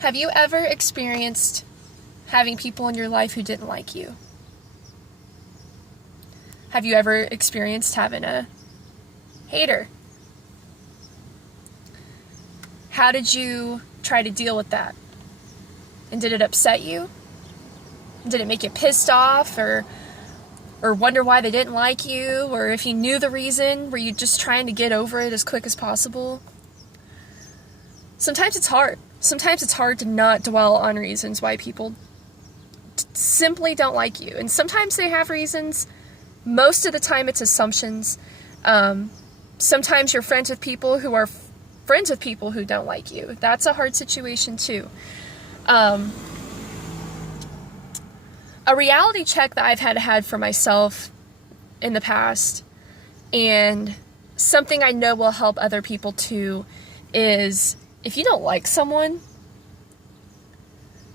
Have you ever experienced having people in your life who didn't like you? Have you ever experienced having a hater? How did you try to deal with that? And did it upset you? Did it make you pissed off or wonder why they didn't like you? Or if you knew the reason, were you just trying to get over it as quick as possible? Sometimes it's hard. Sometimes it's hard to not dwell on reasons why people simply don't like you. And sometimes they have reasons. Most of the time it's assumptions. Sometimes you're friends with people who are friends with people who don't like you. That's a hard situation too. A reality check that I've had for myself in the past, and something I know will help other people too, is if you don't like someone,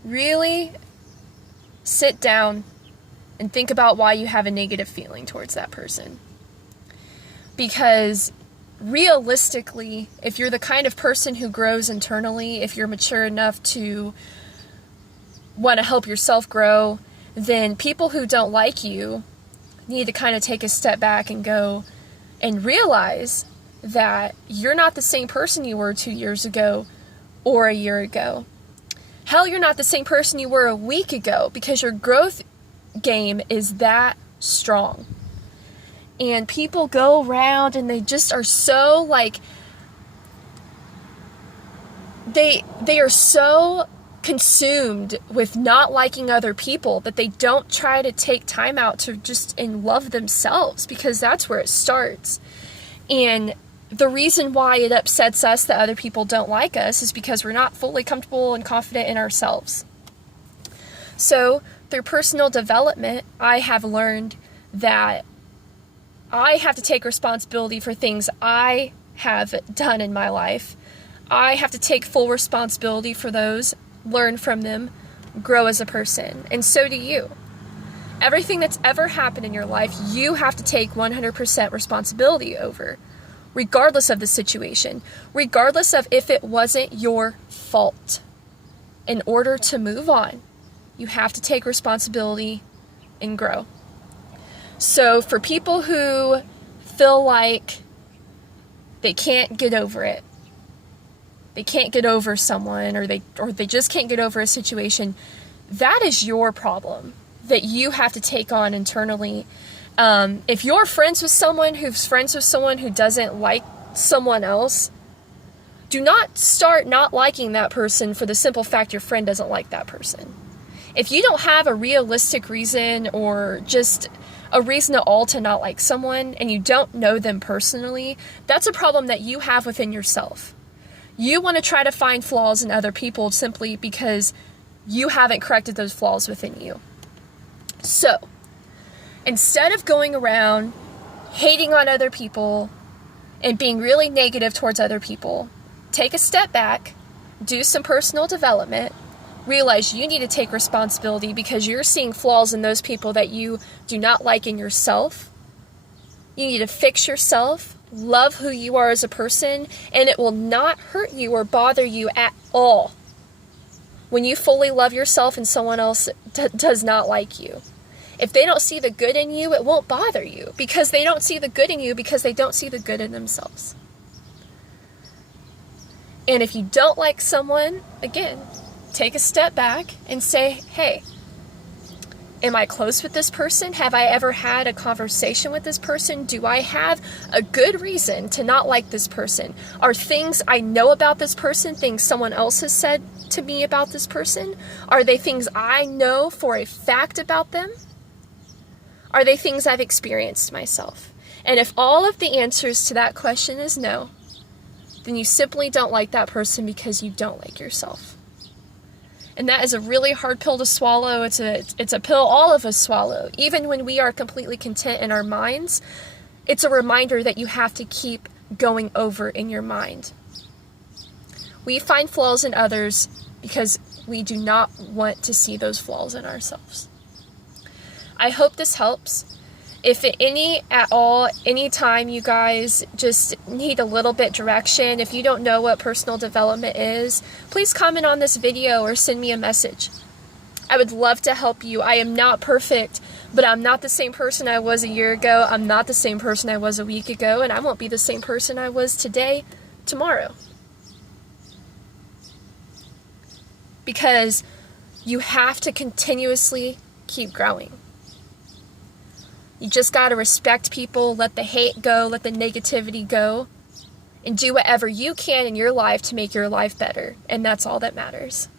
really sit down and think about why you have a negative feeling towards that person. Because realistically, if you're the kind of person who grows internally, if you're mature enough to want to help yourself grow, then people who don't like you need to kind of take a step back and go and realize that you're not the same person you were 2 years ago or a year ago. Hell, you're not the same person you were a week ago, because your growth game is that strong. And people go around and they just are so like, they are so consumed with not liking other people that they don't try to take time out to just and love themselves, because that's where it starts. And the reason why it upsets us that other people don't like us is because we're not fully comfortable and confident in ourselves. So through personal development, I have learned that I have to take responsibility for things I have done in my life. I have to take full responsibility for those, learn from them, grow as a person. And so do you. Everything that's ever happened in your life, you have to take 100% responsibility over, regardless of the situation, regardless of if it wasn't your fault. In order to move on, you have to take responsibility and grow. So for people who feel like they can't get over it, they can't get over someone, or they just can't get over a situation, that is your problem that you have to take on internally. If you're friends with someone who's friends with someone who doesn't like someone else, do not start not liking that person for the simple fact your friend doesn't like that person. If you don't have a realistic reason or just a reason at all to not like someone, and you don't know them personally, that's a problem that you have within yourself. You want to try to find flaws in other people simply because you haven't corrected those flaws within you. So, instead of going around hating on other people and being really negative towards other people, take a step back, do some personal development, realize you need to take responsibility because you're seeing flaws in those people that you do not like in yourself. You need to fix yourself, love who you are as a person, and it will not hurt you or bother you at all when you fully love yourself and someone else does not like you. If they don't see the good in you, it won't bother you, because they don't see the good in you because they don't see the good in themselves. And if you don't like someone, again, take a step back and say, hey, am I close with this person? Have I ever had a conversation with this person? Do I have a good reason to not like this person? Are things I know about this person things someone else has said to me about this person? Are they things I know for a fact about them? Are they things I've experienced myself? And if all of the answers to that question is no, then you simply don't like that person because you don't like yourself. And that is a really hard pill to swallow. It's a pill all of us swallow. Even when we are completely content in our minds, it's a reminder that you have to keep going over in your mind. We find flaws in others because we do not want to see those flaws in ourselves. I hope this helps. If at any time you guys just need a little bit direction, if you don't know what personal development is, please comment on this video or send me a message. I would love to help you. I am not perfect, but I'm not the same person I was a year ago. I'm not the same person I was a week ago, and I won't be the same person I was today, tomorrow. Because you have to continuously keep growing. You just got to respect people, let the hate go, let the negativity go, and do whatever you can in your life to make your life better. And that's all that matters.